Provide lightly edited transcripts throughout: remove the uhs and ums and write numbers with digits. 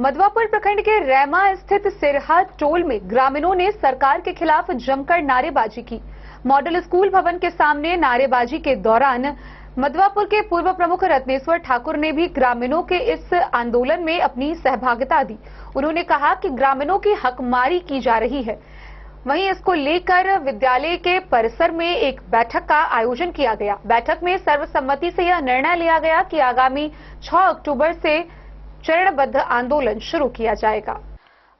मधवापुर प्रखंड के रैमा स्थित सिरहा टोल में ग्रामीणों ने सरकार के खिलाफ जमकर नारेबाजी की। मॉडल स्कूल भवन के सामने नारेबाजी के दौरान मधवापुर के पूर्व प्रमुख रत्नेश्वर ठाकुर ने भी ग्रामीणों के इस आंदोलन में अपनी सहभागिता दी। उन्होंने कहा कि ग्रामीणों की हकमारी की जा रही है। वहीं इसको लेकर विद्यालय के परिसर में एक बैठक का आयोजन किया गया। बैठक में सर्वसम्मति से यह निर्णय लिया गया कि आगामी 6 अक्टूबर से चरणबद्ध आंदोलन शुरू किया जाएगा।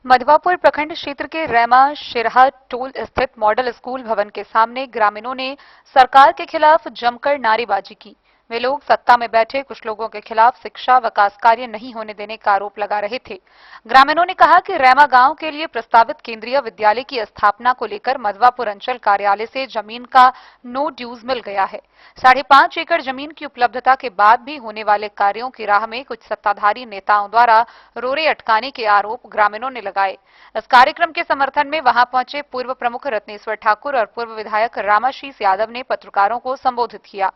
मधवापुर प्रखंड क्षेत्र के रैमा सिरहा टोल स्थित मॉडल स्कूल भवन के सामने ग्रामीणों ने सरकार के खिलाफ जमकर नारेबाजी की। वे लोग सत्ता में बैठे कुछ लोगों के खिलाफ शिक्षा विकास कार्य नहीं होने देने का आरोप लगा रहे थे। ग्रामीणों ने कहा कि रैमा गांव के लिए प्रस्तावित केंद्रीय विद्यालय की स्थापना को लेकर मधवापुर अंचल कार्यालय से जमीन का नो ड्यूज मिल गया है। 5.5 एकड़ जमीन की उपलब्धता के बाद भी होने वाले कार्यों की राह में कुछ सत्ताधारी नेताओं द्वारा रोरे अटकाने के आरोप ग्रामीणों ने लगाए। इस कार्यक्रम के समर्थन में वहां पहुंचे पूर्व प्रमुख रत्नेश्वर ठाकुर और पूर्व विधायक रामाशीष यादव ने पत्रकारों को संबोधित किया।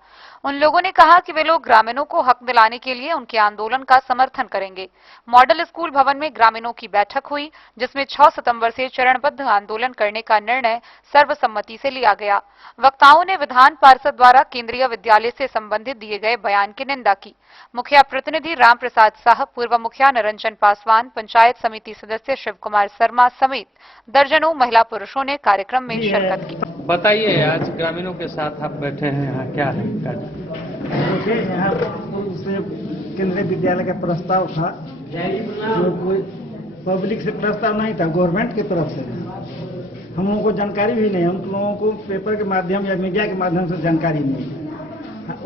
उन लोगों ने कहा कि वे लोग ग्रामीणों को हक दिलाने के लिए उनके आंदोलन का समर्थन करेंगे। मॉडल स्कूल भवन में ग्रामीणों की बैठक हुई, जिसमें 6 सितंबर से चरणबद्ध आंदोलन करने का निर्णय सर्वसम्मति से लिया गया। वक्ताओं ने विधान पार्षद द्वारा केंद्रीय विद्यालय से संबंधित दिए गए बयान की निंदा की। मुखिया प्रतिनिधि राम प्रसाद साहब, पूर्व मुखिया निरंजन पासवान, पंचायत समिति सदस्य शिव कुमार शर्मा समेत दर्जनों महिला पुरुषों ने कार्यक्रम में शिरकत की। बताइए, आज ग्रामीणों के साथ आप बैठे हैं, यहाँ क्या है? देखिए, यहाँ उससे केंद्रीय विद्यालय का प्रस्ताव था, जो कोई पब्लिक से प्रस्ताव नहीं था, गवर्नमेंट की तरफ से। हम लोगों को जानकारी भी नहीं, हम लोगों को पेपर के माध्यम या मीडिया के माध्यम से जानकारी नहीं।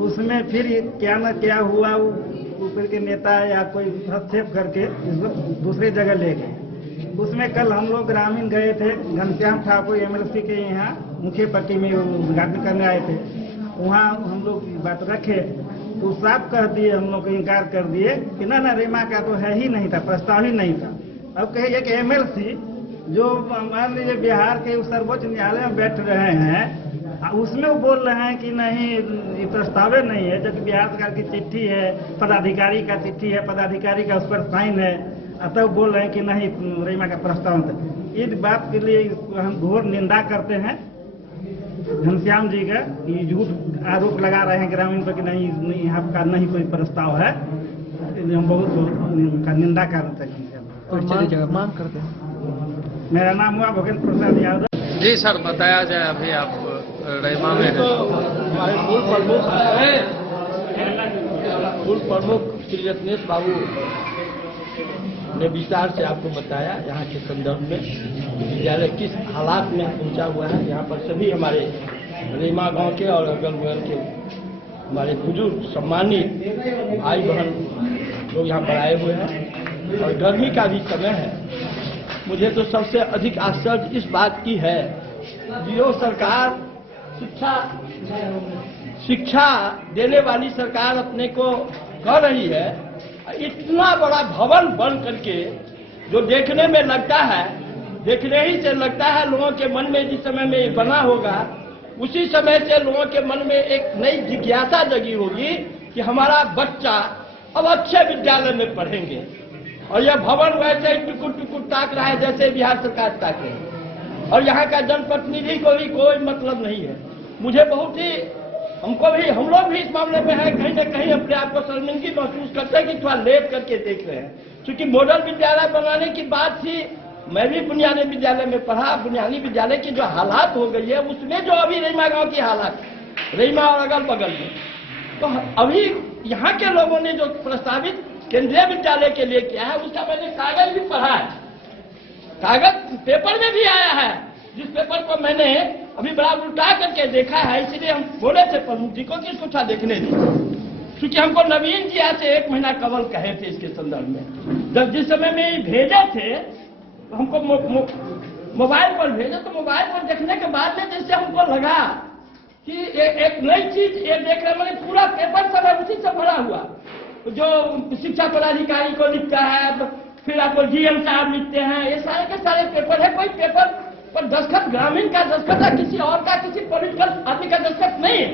उसमें फिर क्या न क्या हुआ, ऊपर के नेता या कोई हस्तक्षेप करके इसको दूसरी जगह ले गए। उसमें कल हम लोग ग्रामीण गए थे, घनश्याम ठाकुर एमएलसी के यहाँ मुखिया पट्टी में उद्घाटन करने आए थे। वहाँ हम लोग बात रखे तो साफ कह दिए, हम लोग को इनकार कर दिए कि ना रेमा का तो है ही नहीं था, प्रस्ताव ही नहीं था। अब कहिए कि एमएलसी जो मान लीजिए बिहार के सर्वोच्च न्यायालय में बैठ रहे हैं, उसमें वो बोल रहे हैं कि नहीं ये प्रस्ताव नहीं है, जबकि बिहार सरकार की चिट्ठी है, पदाधिकारी का चिट्ठी है, पदाधिकारी का उस पर साइन है, अतः बोल रहे हैं कि नहीं रेमा का प्रस्ताव था। इस बात के लिए हम घोर निंदा करते हैं घनश्याम जी का, ये झूठ आरोप लगा रहे हैं ग्रामीण पर कि नहीं यहाँ का नहीं कोई प्रस्ताव है। हम बहुत उनका निंदा करते हैं, मांग करते हैं। मेरा नाम हुआ भूपेंद्र प्रसाद यादव। जी सर, बताया जाए, अभी आप रैमा में तो हमारे पूर्व प्रमुख श्री रत्नेश बाबू ने विस्तार से आपको बताया यहाँ के संदर्भ में विद्यालय किस हालात में पहुंचा हुआ है। यहाँ पर सभी हमारे रेमा गांव के और अगल बगल के हमारे बुजुर्ग सम्मानित भाई बहन लोग यहाँ पर आए हुए हैं और गर्मी का भी समय है। मुझे तो सबसे अधिक आश्चर्य इस बात की है, जो सरकार शिक्षा देने वाली सरकार अपने को कर रही है, इतना बड़ा भवन बन करके जो देखने में लगता है, देखने ही से लगता है लोगों के मन में जिस समय में ये बना होगा उसी समय से लोगों के मन में एक नई जिज्ञासा जगी होगी कि हमारा बच्चा अब अच्छे विद्यालय में पढ़ेंगे। और यह भवन वैसे ही टुकुर टुकुर ताक रहा है जैसे बिहार सरकार ताके, और यहाँ का जनप्रतिनिधि को भी कोई मतलब नहीं है। मुझे बहुत ही हम लोग भी इस मामले में है, कहीं न कहीं अपने आप को शर्मिंदगी महसूस करते हैं कि थोड़ा लेट करके देख रहे हैं। क्योंकि मॉडल विद्यालय बनाने की बात थी, मैं भी बुनियादी विद्यालय में पढ़ा। बुनियादी विद्यालय की जो हालात हो गई है, उसमें जो अभी रेमा गांव की हालात, रेमा और अगल बगल में, तो अभी यहाँ के लोगों ने जो प्रस्तावित केंद्रीय विद्यालय के लिए किया है, उसका मैंने कागज भी पढ़ा है, कागज पेपर में भी आया है, जिस पेपर को मैंने अभी बड़ा उल्टा करके देखा है। इसलिए हम बोले थे प्रमुख जी को कि इसको था देखने दी, क्योंकि हमको नवीन जी से 1 महीना कबल कहे थे इसके संदर्भ में। जब जिस समय में भेजे थे तो हमको मोबाइल पर भेजे, तो मोबाइल पर देखने के बाद में जैसे हमको लगा कि एक नई चीज ये देख रहे, मैंने पूरा पेपर सब उसी से भरा हुआ, जो शिक्षा पदाधिकारी को लिखता है, फिर आपको डीएम साहब लिखते हैं, ये सारे के सारे पेपर है। कोई पेपर पर दस्तखत ग्रामीण का दस्तखत है, किसी और का, किसी पॉलिटिकल आदमी का दस्तखत नहीं है।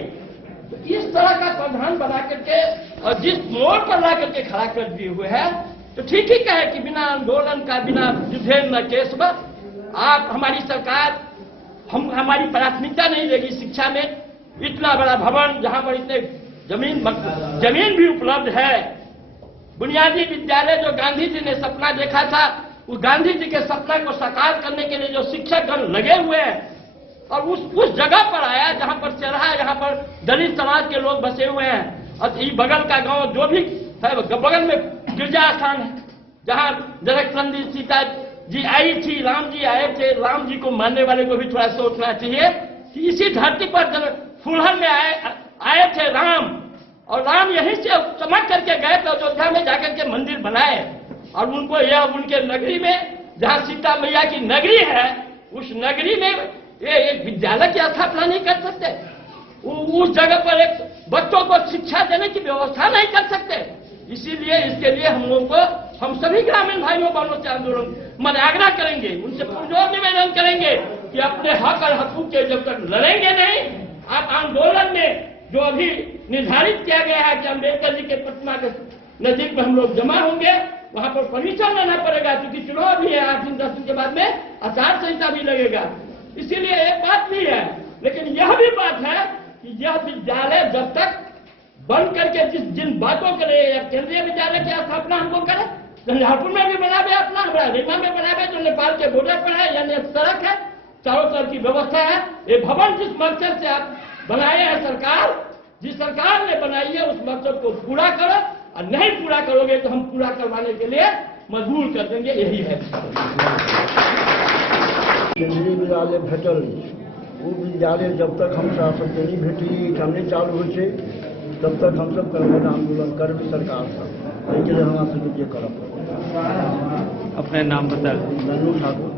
तो इस तरह का प्रावधान बना करके और जिस मोड़ पर ला करके खड़ा कर दिए हुए है, तो ठीक ही कहे कि बिना आंदोलन का, बिना युद्धे न केस बस। आप हमारी सरकार हमारी प्राथमिकता नहीं देगी शिक्षा में। इतना बड़ा भवन जहां पर इतने जमीन भी उपलब्ध है, बुनियादी विद्यालय जो गांधी जी ने सपना देखा था, उस गांधी जी के सपना को साकार करने के लिए जो शिक्षकगण लगे हुए हैं, और उस जगह पर आया जहां पर चरहा, यहाँ पर दलित समाज के लोग बसे हुए हैं। और बगल का गांव जो भी है, बगल में गिरजा स्थान है जहां जनकनंदी सीता जी आई थी, राम जी आए थे। राम जी को मानने वाले को भी थोड़ा सोचना चाहिए कि इसी धरती पर फुलहर में आए थे राम, और राम यहीं से चमक करके गए थे, अयोध्या में जाकर के मंदिर बनाए। और उनको यह उनके नगरी में, जहां सीता मैया की नगरी है, उस नगरी में ये एक विद्यालय की स्थापना नहीं कर सकते। उस जगह पर एक बच्चों को शिक्षा देने की व्यवस्था नहीं कर सकते। इसीलिए इसके लिए हम सभी ग्रामीण भाइयों बहनों से आंदोलन आग्रह करेंगे, उनसे पुरजोर निवेदन करेंगे कि अपने हक और हकूक के जब तक लड़ेंगे नहीं, आप आंदोलन में जो अभी निर्धारित किया गया है कि अम्बेडकर जी के प्रतिमा के नजदीक में हम लोग जमा होंगे, वहां पर परमिशन लेना पड़ेगा, क्योंकि चुनाव भी है 8 दिन 10 दिन के बाद में आचार संहिता भी लगेगा। इसीलिए एक बात भी है, लेकिन यह भी बात है कि यह विद्यालय जब तक बंद करके जिन बातों के लिए केंद्रीय विद्यालय की स्थापना हमको करें, झंझारपुर में भी बना दे अपना, रेमा में बना दे, जो नेपाल के बॉर्डर पर है, यानी सड़क है, चारों तरफ की व्यवस्था है। ये भवन जिस मकसद से आप बनाए हैं, सरकार जिस सरकार ने बनाई है, उस मकसद को पूरा करो, और नहीं पूरा करोगे तो हम पूरा करवाने के लिए मजबूर कर देंगे। यही है। केंद्रीय विद्यालय भेटल, वो विद्यालय जब तक हमरा सबके नहीं भेटी, हम नहीं चालू हो छे, तब तक हम सब करबे आंदोलन करबे सरकार सब। एहिके लिए हमरा सबके जे करब पड़त। अपने नाम बता। नन्नू ठाकुर।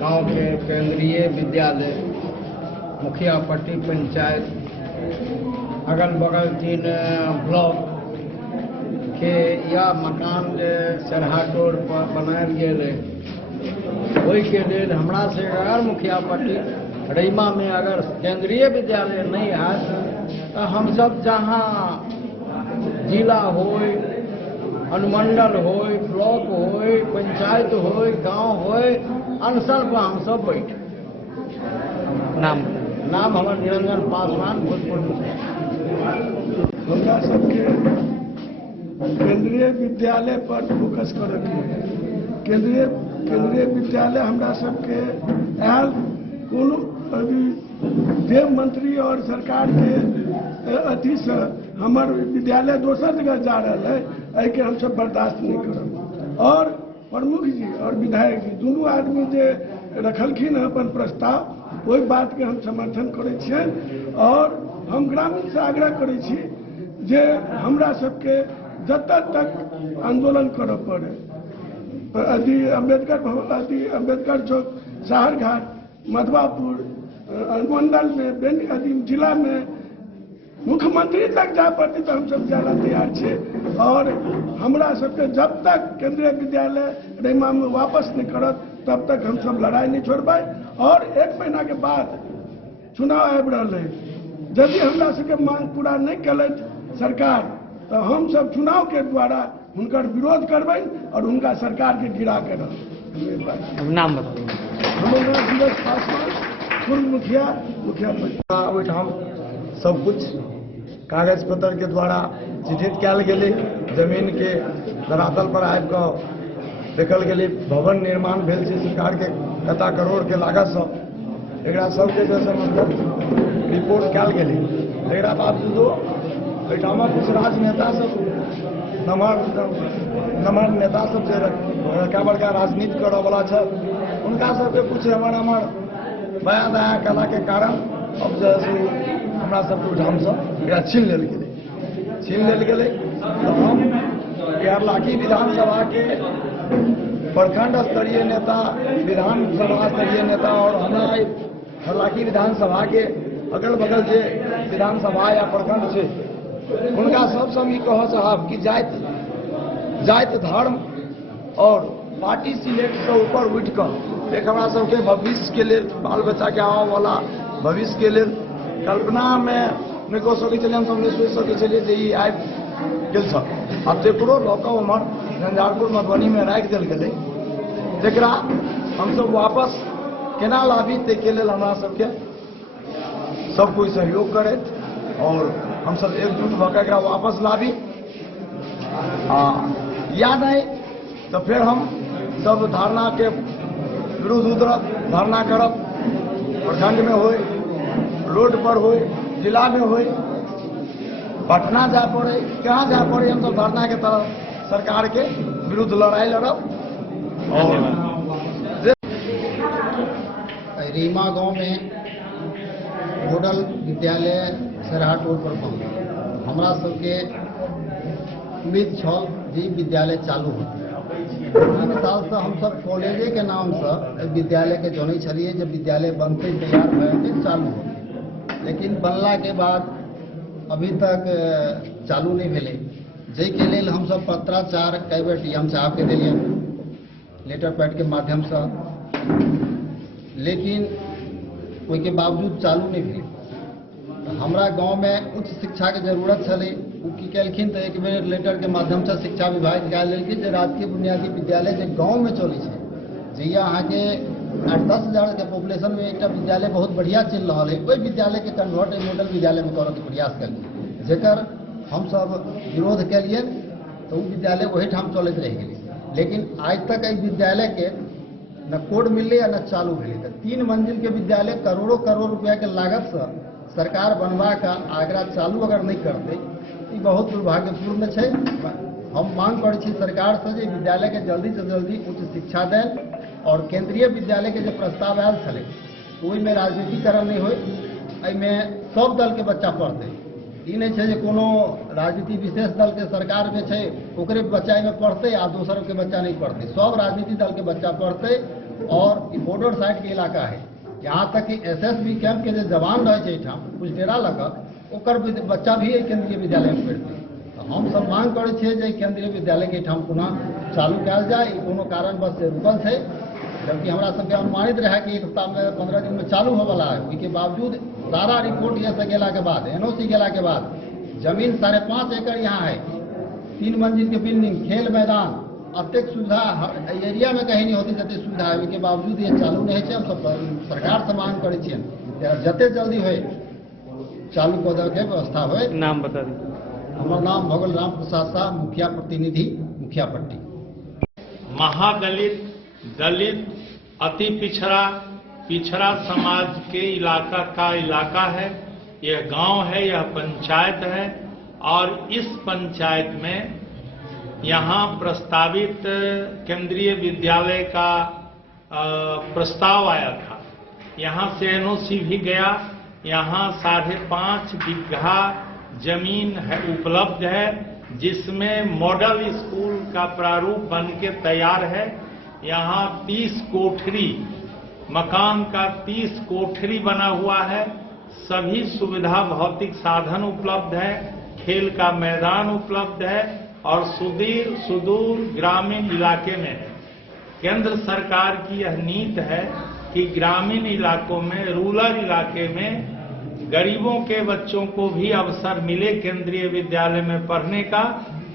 गांव के केंद्रीय विद्यालय, मुखिया पट्टी पंचायत, अगल बगल 3 ब्लॉक के या मकान चरहा टोल पर बनायल गेल है। ओहि के लेल हमरा से अगर मुखिया पट्टी रैमा में अगर केंद्रीय विद्यालय नहीं है, तो हम सब जहाँ जिला हो, अनुमंडल हो, ब्लॉक हो, पंचायत हो, गांव हो, अनशन पर हम सब बैठे। नाम हमार निरंजन पासवान, भोजपुर मुखिया। हमरा सबके केंद्रीय विद्यालय पर फोकस करके केंद्रीय विद्यालय हमरा सबके आयल कोनो अभी देव मंत्री और सरकार के अथी से हमर विद्यालय दोसर जगह जा रहा है, एहिके हम सब बर्दाश्त नहीं करब। और प्रमुख जी और विधायक जी दुनू आदमी जे रखलखिन अपन प्रस्ताव, ओहि बात के हम समर्थन करै छियनि। और हम ग्रामीण से आग्रह करै छी जे हमरा सबके जतऽ तक आंदोलन करऽ पड़े, अम्बेडकर चौक, शहर घाट, मधवापुर, अनुमंडल में, जिला में, मुख्यमंत्री तक जा पड़ती तो हम सब जाना तैयार छे। और हमरा सबके जब तक केंद्रीय विद्यालय रैमा में वापस नहीं करत, तब तक हम सब लड़ाई नहीं छोड़बै। और 1 महीना के बाद चुनाव आबि रहा है, यदि हमरा सबके मांग पूरा नहीं कलत सरकार, तो हम सब चुनाव के द्वारा हुनकर विरोध करबै और उनका सरकार के गिरा के रह। नाम बताइए। हमर नाम धीरज पासवान, पूर्व मुखिया ओहिठाम सब कुछ कागज पत्र के द्वारा चिन्हित कयल गेलै। जमीन के धरातल पर आबि कऽ देखल गेलै, भवन निर्माण भेल छै सरकार के कता करोड़ के लागत सँ। एकरा सबके जे मतलब रिपोर्ट कयल गेलै, एकरा बावजूदो एहिठाम कुछ राजनेता सब, नमहर नेता सब जे बड़का राजनीति करऽ वाला छै, उनका सबके कुछ हमर बया दया कला के कारण अब जे हमरा सबके ओहिठाम से एकरा छीन लेल गेलै। तो हम बिहारलाखी विधानसभा के प्रखंड स्तरीय नेता, विधानसभा स्तरीय नेता और हमारा हरलाखी विधानसभा के अगल बगल जे विधानसभा या प्रखंड छै, उनका सब हम कह चाहब कि जाति धर्म और पार्टी सिलेक्ट से ऊपर उठ कर एक हमरा सबके भविष्य के लिए, बाल बच्चा के आने वाला भविष्य के लिए कल्पना में नहीं कह सकै छलियै, हम सब नहीं सोच सकै छलियै जे ई आबि गेल छ। आ सैकड़ों लोग उमर झंझारपुर मधुबनी में राखि देल गेलै, जकरा हमसब वापस केना लाबी ताहिके लेल हमरा सबके सब कोई सहयोग करैत और हमसब एकजुट भऽ कऽ एकरा वापस लाबी। या नहीं तो फिर हम सब धरना के विरुद्ध उतरब, धरना करब, प्रखंड में होए, रोड पर होए, जिला में होए, पटना जा पड़े, कहाँ जा पड़े, हम सब धरना के तरफ सरकार के विरुद्ध लड़ाई लड़ब। और रीमा गांव में मॉडल विद्यालय सराहा टोल पर पहुँच हमरा सबके उम्मीद छल जे विद्यालय चालू होतै। 3 साल से हम सब कॉलेजे के नाम से विद्यालय के जानै छलिए जे विद्यालय बनते तैयार भए जेतै, चालू होतै, लेकिन बनला के बाद अभी तक चालू नहीं भेलै, जाहिके लेल हम सब पत्राचार कई बेर डीएम साहब के देलिए लेटर पैड के माध्यम से, लेकिन ओहिके बावजूद चालू नहीं भेल। हमरा गांव में उच्च शिक्षा के जरूरत छलै, ओ की केलखिन तऽ एक बेर लेटर के माध्यम से शिक्षा विभाग निकाल लेलखिन जे राजकीय बुनियादी विद्यालय जे गांव में चलै छै, जहिया अहाँके 8-10 हजार के पॉपुलेशन में एक विद्यालय बहुत बढ़िया चल रहा है, ओहि विद्यालय के कन्वर्ट मॉडल विद्यालय में करऽ के प्रयास केलखिन, जेकर हम सब विरोध केलिए तो वो विद्यालय वही ठाम चलैत रह गेलै। लेकिन आज तक एहि विद्यालय के न कोड मिलले या न चालू भेलै। 3 मंजिल के विद्यालय करोड़ों करोड़ रुपया के लागत से सरकार बनवा का आगरा चालू अगर नहीं करते, ई बहुत दुर्भाग्यपूर्ण छै। हम मांग करै छी सरकार से जे विद्यालय के जल्दी से जल्दी उच्च शिक्षा दें और केंद्रीय विद्यालय के जो प्रस्ताव आयल छलै ओहिमे राजनीतिकरण नहीं होय, एहिमे सब दल के बच्चा पढ़तै। ई नहीं छै जे कोनो राजनीति विशेष दल के सरकार में छै ओकरे बच्चा में पढ़ते आ दोसर के बच्चा नहीं पढ़ते, सब राजनीति दल के बच्चा पढ़ते। और ई बॉर्डर साइड के इलाका है, यहाँ तक कि SSB कैंप के जो जवान रहे छै कुछ डेरा लग ओकर बच्चा भी केंद्रीय विद्यालय में पढ़ते। तो हम सब मांग करे छे जे केंद्रीय विद्यालय के ठाम पुनः चालू कयल जाए, ई कोनो कारणवश से रुकल छै, जबकि हमरा सबके अनुमानित रहे कि 1 सप्ताह में 15 दिन में चालू हो वाला है। उसके बावजूद सारा रिपोर्ट ये से गेला के बाद, NOC गेला के बाद जमीन 5.5 एकड़ यहाँ है, 3 मंजिल के बिल्डिंग, खेल मैदान, अत्यक सुविधा एरिया में कहीं नहीं होती जते सुविधा है, के बावजूद ये चालू नहीं है। हम सब सरकार से मांग करे छियन जते जल्दी हो चालू कऽ के व्यवस्था हो। नाम बता दी। हमार नाम भगल राम प्रसाद शाह, मुखिया प्रतिनिधि मुखिया पट्टी। महादलित, दलित, अति पिछड़ा समाज के इलाका है, यह गांव है, यह पंचायत है। और इस पंचायत में यहाँ प्रस्तावित केंद्रीय विद्यालय का प्रस्ताव आया था, यहाँ से NOC भी गया। यहाँ 5.5 बीघा जमीन है उपलब्ध है, जिसमें मॉडल स्कूल का प्रारूप बन के तैयार है। यहाँ 30 कोठरी, मकान का 30 कोठरी बना हुआ है, सभी सुविधा भौतिक साधन उपलब्ध है, खेल का मैदान उपलब्ध है और सुदूर ग्रामीण इलाके में केंद्र सरकार की यह नीति है कि ग्रामीण इलाकों में, रूरल इलाके में गरीबों के बच्चों को भी अवसर मिले केंद्रीय विद्यालय में पढ़ने का।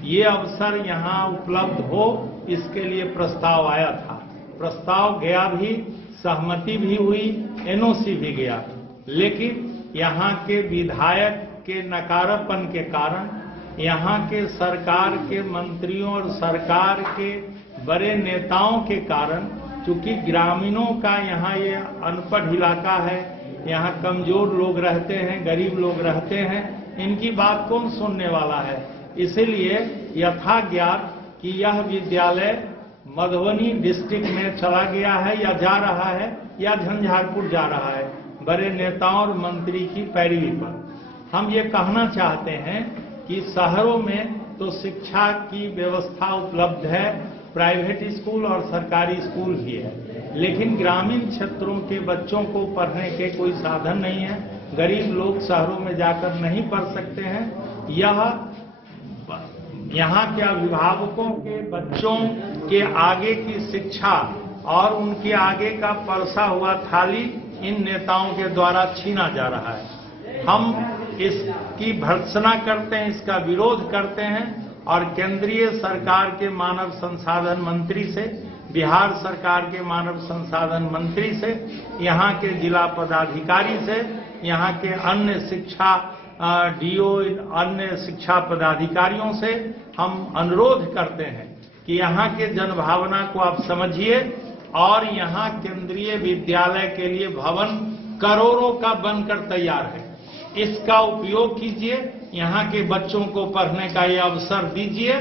ये अवसर यहाँ उपलब्ध हो, इसके लिए प्रस्ताव आया था। प्रस्ताव गया भी, सहमति भी हुई, NOC भी गया, लेकिन यहाँ के विधायक के नकारापन के कारण, यहाँ के सरकार के मंत्रियों और सरकार के बड़े नेताओं के कारण, चूंकि ग्रामीणों का यहाँ ये अनपढ़ इलाका है, यहाँ कमजोर लोग रहते हैं, गरीब लोग रहते हैं, इनकी बात कौन सुनने वाला है। इसीलिए यथाज्ञात कि यह विद्यालय मधुबनी डिस्ट्रिक्ट में चला गया है या जा रहा है या झंझारपुर जा रहा है, बड़े नेताओं और मंत्री की पैरवी पर। हम ये कहना चाहते हैं कि शहरों में तो शिक्षा की व्यवस्था उपलब्ध है, प्राइवेट स्कूल और सरकारी स्कूल भी है, लेकिन ग्रामीण क्षेत्रों के बच्चों को पढ़ने के कोई साधन नहीं है। गरीब लोग शहरों में जाकर नहीं पढ़ सकते हैं। यहाँ के अभिभावकों के बच्चों के आगे की शिक्षा और उनके आगे का परसा हुआ थाली इन नेताओं के द्वारा छीना जा रहा है। हम इसकी भर्त्सना करते हैं, इसका विरोध करते हैं और केंद्रीय सरकार के मानव संसाधन मंत्री से, बिहार सरकार के मानव संसाधन मंत्री से, यहाँ के जिला पदाधिकारी से, यहाँ के अन्य शिक्षा डीओ, अन्य शिक्षा पदाधिकारियों से हम अनुरोध करते हैं कि यहाँ के जनभावना को आप समझिए और यहाँ केंद्रीय विद्यालय के लिए भवन करोड़ों का बनकर तैयार है। इसका उपयोग कीजिए, यहाँ के बच्चों को पढ़ने का यह अवसर दीजिए।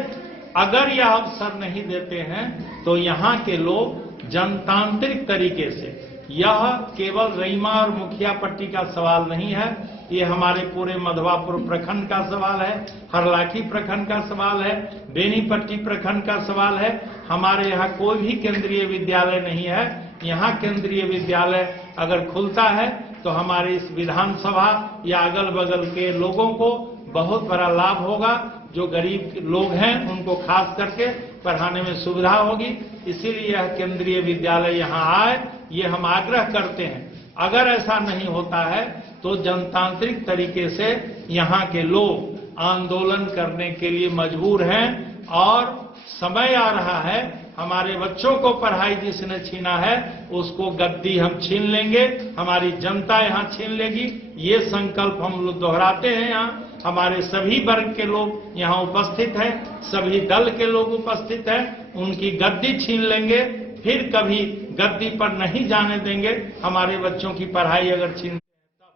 अगर यह अवसर नहीं देते हैं तो यहाँ के लोग जनतांत्रिक तरीके से, यह केवल रईमा और मुखिया पट्टी का सवाल नहीं है, ये हमारे पूरे मधवापुर प्रखंड का सवाल है, हरलाखी प्रखंड का सवाल है, बेनीपट्टी प्रखंड का सवाल है। हमारे यहाँ कोई भी केंद्रीय विद्यालय नहीं है। यहाँ केंद्रीय विद्यालय अगर खुलता है तो हमारे इस विधानसभा या अगल बगल के लोगों को बहुत बड़ा लाभ होगा। जो गरीब लोग हैं उनको खास करके पढ़ाने में सुविधा होगी। इसीलिए यह केंद्रीय विद्यालय यहाँ आए, ये हम आग्रह करते हैं। अगर ऐसा नहीं होता है तो जनतांत्रिक तरीके से यहाँ के लोग आंदोलन करने के लिए मजबूर हैं और समय आ रहा है। हमारे बच्चों को पढ़ाई जिसने छीना है उसको गद्दी हम छीन लेंगे, हमारी जनता यहाँ छीन लेगी। ये संकल्प हम लोग दोहराते हैं। यहाँ हमारे सभी वर्ग के लोग यहाँ उपस्थित हैं, सभी दल के लोग उपस्थित हैं। उनकी गद्दी छीन लेंगे, फिर कभी गद्दी पर नहीं जाने देंगे। हमारे बच्चों की पढ़ाई अगर छीनते हैं तब।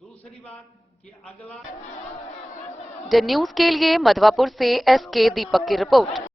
दूसरी बात कि अगला द न्यूज के लिए मधवापुर से एसके दीपक की रिपोर्ट।